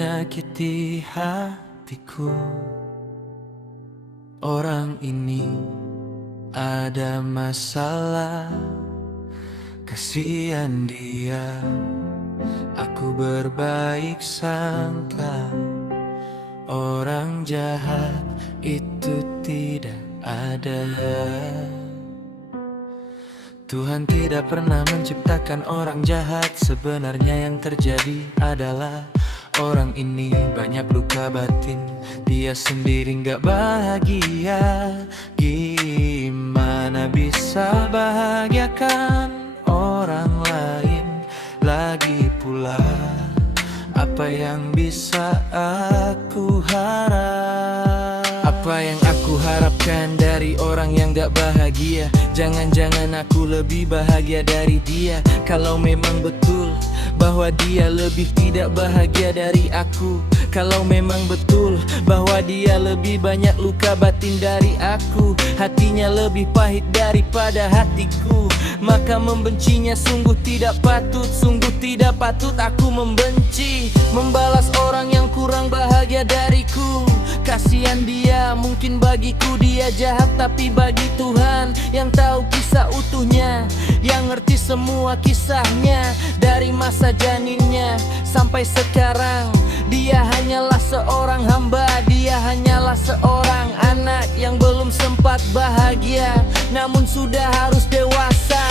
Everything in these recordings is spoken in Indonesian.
menyakiti hatiku. Orang ini ada masalah, kasihan dia. Aku berbaik sangka orang jahat itu tidak ada. Tuhan tidak pernah menciptakan orang jahat. Sebenarnya yang terjadi adalah orang ini banyak luka batin. Dia sendiri gak bahagia. Gimana bisa bahagiakan orang lain? Lagi pula, apa yang bisa aku harap? Apa yang aku harapkan dari orang yang gak bahagia? Jangan-jangan aku lebih bahagia dari dia. Kalau memang betul bahwa dia lebih tidak bahagia dari aku, kalau memang betul bahwa dia lebih banyak luka batin dari aku, hatinya lebih pahit daripada hatiku, maka membencinya sungguh tidak patut. Sungguh tidak patut aku membenci, membalas orang yang kurang bahagia dariku. Kasihan dia, mungkin bagiku dia jahat, tapi bagi Tuhan yang tahu kisah utuhnya, yang ngerti semua kisahnya dari masa janinnya sampai sekarang, dia hanyalah seorang hamba. Dia hanyalah seorang anak yang belum sempat bahagia, namun sudah harus dewasa.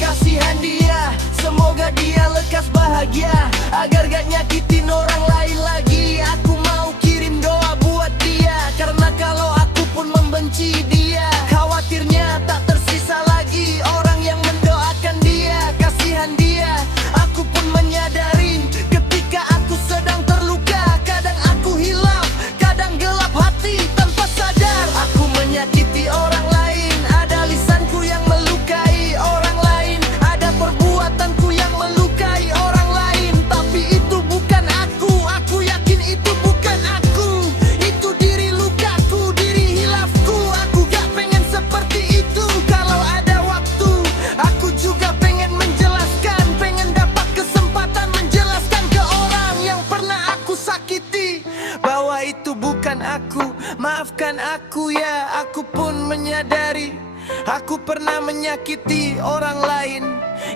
Kasihan dia, semoga dia lekas bahagia, agar gak nyakitin orang lain lagi. Aku mau kirim doa buat dia, karena kalau aku pun membenci dia, khawatirnya tak tersisa lagi orang yang mendoakan dia. Kasihan dia, aku pun menyadari ketika aku sedang terluka, kadang aku hilaf, kadang gelap hati tanpa sadar. Aku menyakiti orang lain, ada lisanku yang melukai orang lain, ada perbuatanku yang melukai orang lain. Tapi itu bukan aku yakin itu bukan aku. Itu diri lukaku, diri hilafku. Aku gak pengen seperti itu. Kalau ada waktu, aku juga pengen menjelaskan, pengen dapat kesempatan menjelaskan ke orang yang pernah aku sakiti, bahwa itu bukan aku. Maafkan aku ya, aku pun menyadari aku pernah menyakiti orang lain.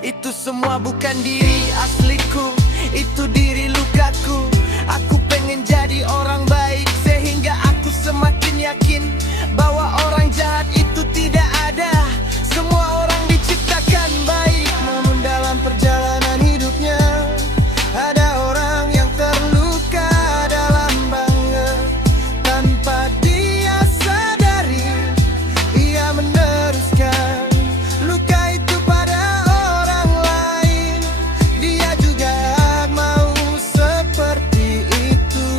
Itu semua bukan diri asliku, itu diri lukaku. Aku pengen jadi orang baik, sehingga aku semakin yakin bahwa orang jahat itu tidak ada. Semua orang diciptakan baik, namun dalam perjalanan hidupnya ada orang yang terluka dalam banget. Tanpa dia sadari, ia meneruskan luka itu pada orang lain. Dia juga mau seperti itu,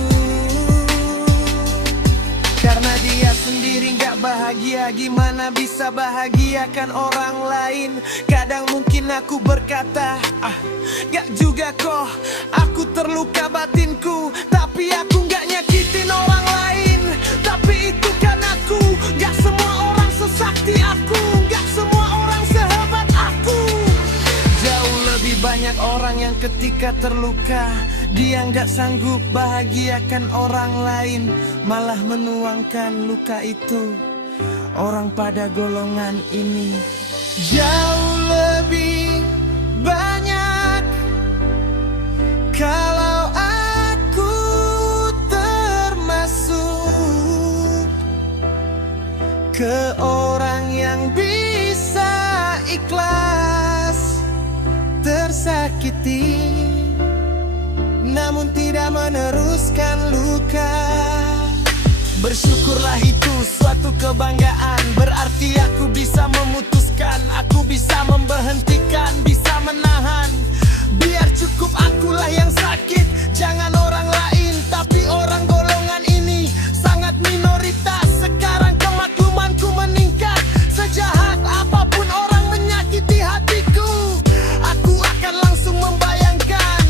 karena dia sendiri gak bahagia. Gimana bisa bahagiakan orang lain? Kadang mungkin aku berkata, gak juga kok, aku terluka batinku, tapi aku gak nyakitin orang lain. Tapi itu kan aku, gak semua orang sesakti aku, gak semua orang sehebat aku. Jauh lebih banyak orang yang ketika terluka, dia gak sanggup bahagiakan orang lain, malah menuangkan luka itu orang pada golongan ini. Jauh lebih banyak kalau aku termasuk ke orang yang bisa ikhlas tersakiti, namun tidak meneruskan luka. Bersyukurlah itu suatu kebanggaan, berarti aku bisa memutuskan, aku bisa memberhentikan, bisa menahan. Biar cukup akulah yang sakit, jangan orang lain. Tapi orang golongan ini sangat minoritas. Sekarang kemaklumanku meningkat, sejahat apapun orang menyakiti hatiku, aku akan langsung membayangkan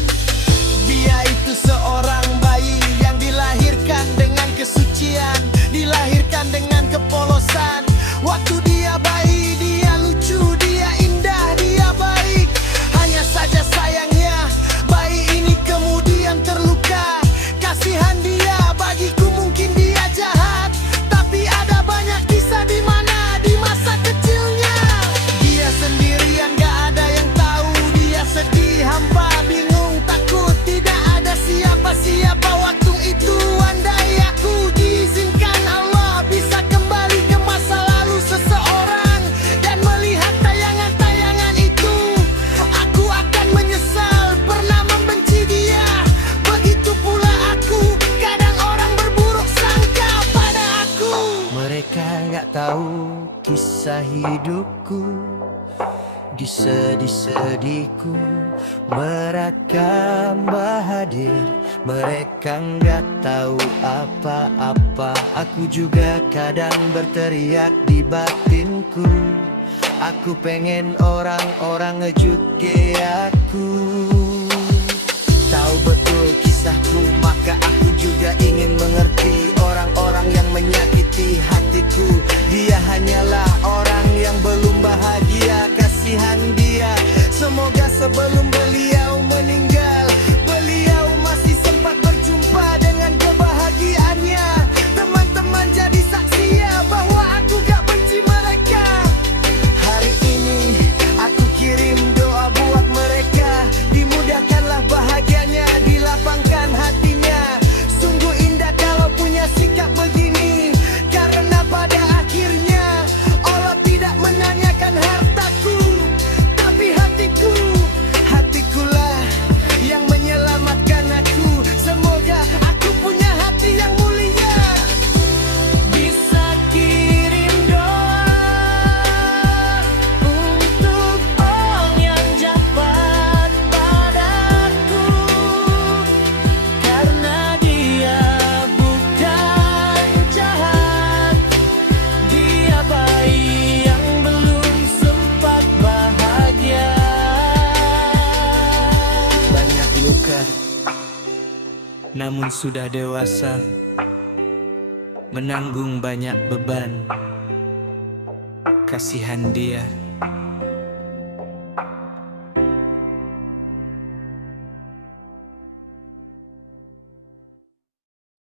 dia itu seorang bayi yang dilahirkan dengan kesucian, dilahirkan dengan kepolosan. Waktu dia bayi, dia lucu, dia indah, dia baik. Hanya saja sayangnya bayi ini kemudian terluka tahu kisah hidupku. Di sedih-sedihku mereka hadir. Mereka nggak tahu apa-apa. Aku juga kadang berteriak di batinku. Aku pengen orang-orang ngejut aku. Tahu betul kisahku, maka aku juga ingin mengerti orang-orang yang menyakiti hatiku. Dia hanyalah orang yang belum bahagia, kasihan dia. Semoga sebelum beliau meninggal, beliau masih sempat berjumpa dengan kebahagiaannya. Teman-teman jadi saksi ya bahwa aku gak benci mereka. Hari ini aku kirim doa buat mereka, dimudahkanlah bahagianya, dilapangkan hatinya. Sungguh indah kalau punya sikap begini, karena pada akhirnya Allah tidak menanyakan hartaku, tapi hatiku. Hatikulah yang menyelamatkan aku. Semoga aku punya hati yang mulia, bisa kirim doa untuk orang yang jahat padaku, karena dia bukan jahat, dia bayi yang belum sempat bahagia. Banyak luka, namun sudah dewasa, menanggung banyak beban. Kasihan dia.